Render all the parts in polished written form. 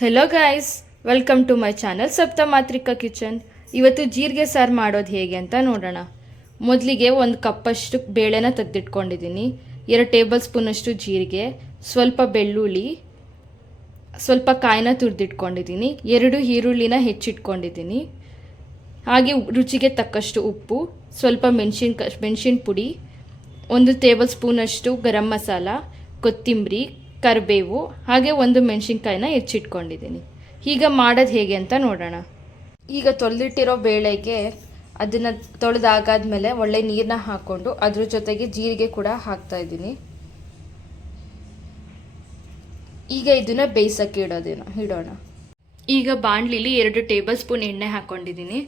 Hello guys, welcome to my channel Saptamatrika kitchen. ಇವತ್ತು ಜೀರಿಗೆ ಸಾರು ಮಾಡೋದು ಹೇಗೆ ಅಂತ ನೋಡೋಣ. ಮೊದಲಿಗೆ ಒಂದು ಕಪ್ಪಷ್ಟು ಬೇಳೆನ ತೆಗೆದಿಟ್ಕೊಂಡಿದ್ದೀನಿ. 2 ಟೇಬಲ್ ಸ್ಪೂನಷ್ಟು ಜೀರಿಗೆ, ಸ್ವಲ್ಪ ಬೆಳ್ಳುಳ್ಳಿ, ಸ್ವಲ್ಪ ಕಾಯಿನ ತುರಿದಿಟ್ಕೊಂಡಿದ್ದೀನಿ, 2 ಈರುಳ್ಳಿನ ಹೆಚ್ಚಿಟ್ಕೊಂಡಿದ್ದೀನಿ. ಹಾಗೆ ರುಚಿಗೆ ತಕ್ಕಷ್ಟು ಉಪ್ಪು, ಸ್ವಲ್ಪ ಮೆಣಸಿನ ಪುಡಿ, 1 ಟೇಬಲ್ ಸ್ಪೂನಷ್ಟು ಗರಂ ಮಸಾಲ, ಕೊತ್ತಂಬರಿ, ಕರಿಬೇವು, ಹಾಗೆ 1 ಮೆಣಸಿನ್ಕಾಯಿನ ಹೆಚ್ಚಿಟ್ಕೊಂಡಿದ್ದೀನಿ. ಈಗ ಮಾಡೋದು ಹೇಗೆ ಅಂತ ನೋಡೋಣ. ಈಗ ತೊಳೆದಿಟ್ಟಿರೋ ಬೇಳೆಗೆ ಅದನ್ನು ತೊಳೆದಾಗಾದ್ಮೇಲೆ ಒಳ್ಳೆ ನೀರನ್ನ ಹಾಕ್ಕೊಂಡು ಅದ್ರ ಜೊತೆಗೆ ಜೀರಿಗೆ ಕೂಡ ಹಾಕ್ತಾ ಇದ್ದೀನಿ. ಈಗ ಇದನ್ನು ಬೇಯಿಸೋಕ್ಕೆ ಇಡೋಣ. ಈಗ ಬಾಣಲಿಲಿ 2 ಟೇಬಲ್ ಸ್ಪೂನ್ ಎಣ್ಣೆ ಹಾಕ್ಕೊಂಡಿದ್ದೀನಿ.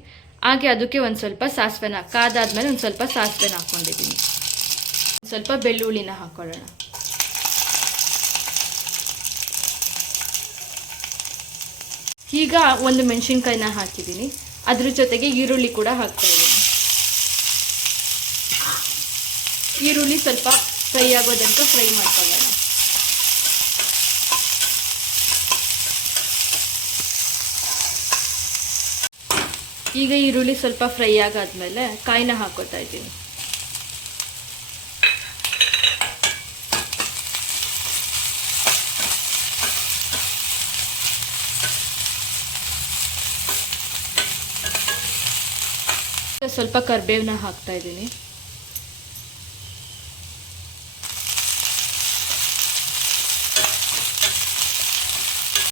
ಹಾಗೆ ಅದಕ್ಕೆ ಒಂದು ಸ್ವಲ್ಪ ಸಾಸಿವೆನ ಕಾದಾದ್ಮೇಲೆ ಒಂದು ಸ್ವಲ್ಪ ಸಾಸಿವೆನ ಹಾಕ್ಕೊಂಡಿದ್ದೀನಿ. ಸ್ವಲ್ಪ ಬೆಳ್ಳುಳ್ಳಿನ ಹಾಕ್ಕೊಳ್ಳೋಣ. ಈಗ 1 ಮೆಣಸಿನ್ಕಾಯಿನ ಹಾಕಿದ್ದೀನಿ. ಅದ್ರ ಜೊತೆಗೆ ಈರುಳ್ಳಿ ಕೂಡ ಹಾಕ್ತಾ ಇದ್ದೀನಿ. ಈರುಳ್ಳಿ ಸ್ವಲ್ಪ ಫ್ರೈ ಆಗೋದಂತ ಫ್ರೈ ಮಾಡ್ಕೊಳ್ಳೋಣ. ಈಗ ಈರುಳ್ಳಿ ಸ್ವಲ್ಪ ಫ್ರೈ ಆಗಾದ್ಮೇಲೆ ಕಾಯಿನ ಹಾಕೋತಾ ಇದ್ದೀನಿ. ಸ್ವಲ್ಪ ಕರಿಬೇವನ್ನ ಹಾಕ್ತಾ ಇದ್ದೀನಿ.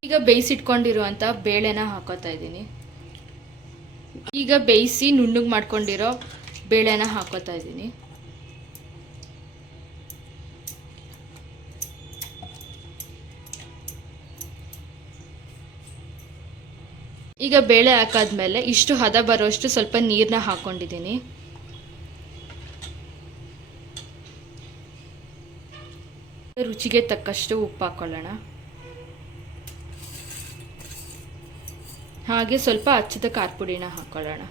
ಈಗ ಬೇಯಿಸಿಟ್ಕೊಂಡಿರುವಂಥ ಬೇಳೆನ ಹಾಕೋತಾ ಇದ್ದೀನಿ. ಈಗ ಬೇಯಿಸಿ ನುಣ್ಣಗೆ ಮಾಡ್ಕೊಂಡಿರೋ ಬೇಳೆನ ಹಾಕೋತಾ ಇದ್ದೀನಿ. ಈಗ ಬೇಳೆ ಹಾಕಾದ್ಮೇಲೆ ಇಷ್ಟು ಹದ ಬರೋಷ್ಟು ಸ್ವಲ್ಪ ನೀರನ್ನ ಹಾಕೊಂಡಿದ್ದೀನಿ. ರುಚಿಗೆ ತಕ್ಕಷ್ಟು ಉಪ್ಪು ಹಾಕೊಳ್ಳೋಣ. ಹಾಗೆ ಸ್ವಲ್ಪ ಹಚ್ಚಿದ ಖಾರ ಪುಡಿನ ಹಾಕೊಳ್ಳೋಣ.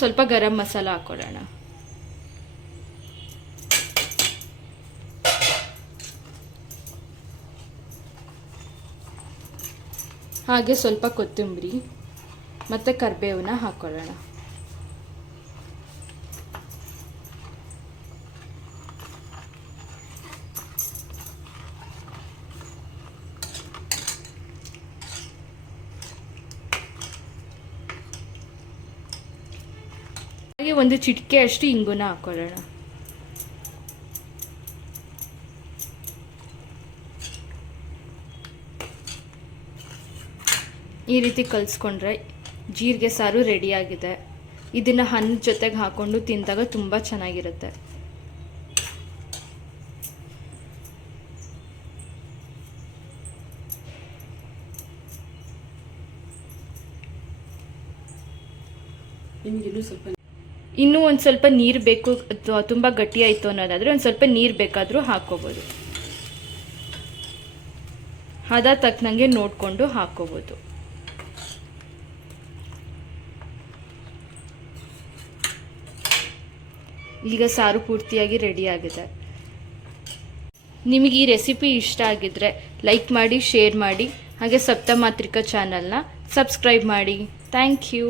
ಸ್ವಲ್ಪ ಗರಂ ಮಸಾಲ ಹಾಕೊಳ್ಳೋಣ. ಹಾಗೆ ಸ್ವಲ್ಪ ಕೊತ್ತಂಬರಿ ಮತ್ತು ಕರಿಬೇವನ್ನ ಹಾಕ್ಕೊಳ್ಳೋಣ. ಹಾಗೆ 1 ಚಿಟಿಕೆ ಅಷ್ಟು ಇಂಗುನ ಹಾಕ್ಕೊಳ್ಳೋಣ. ಈ ರೀತಿ ಕಲಿಸ್ಕೊಂಡ್ರೆ ಜೀರಿಗೆ ಸಾರು ರೆಡಿಯಾಗಿದೆ. ಇದನ್ನು ಅನ್ನದ ಜೊತೆಗೆ ಹಾಕ್ಕೊಂಡು ತಿಂದಾಗ ತುಂಬ ಚೆನ್ನಾಗಿರುತ್ತೆ. ಇನ್ನೂ ಒಂದು ಸ್ವಲ್ಪ ನೀರು ಬೇಕು, ತುಂಬ ಗಟ್ಟಿ ಆಯಿತು ಅನ್ನೋದಾದರೆ ಒಂದು ಸ್ವಲ್ಪ ನೀರು ಬೇಕಾದರೂ ಹಾಕ್ಕೋಬೋದು. ಹದ ತಕ್ಕನಂಗೆ ನೋಡಿಕೊಂಡು ಹಾಕ್ಕೋಬೋದು. ಈಗ ಸಾರು ಪೂರ್ತಿಯಾಗಿ ರೆಡಿಯಾಗಿದೆ. ನಿಮಗೆ ಈ ರೆಸಿಪಿ ಇಷ್ಟ ಆಗಿದ್ದರೆ ಲೈಕ್ ಮಾಡಿ, ಶೇರ್ ಮಾಡಿ, ಹಾಗೆ ಸಪ್ತಮಾತ್ರಿಕಾ ಚಾನಲ್ನ ಸಬ್ಸ್ಕ್ರೈಬ್ ಮಾಡಿ. Thank you.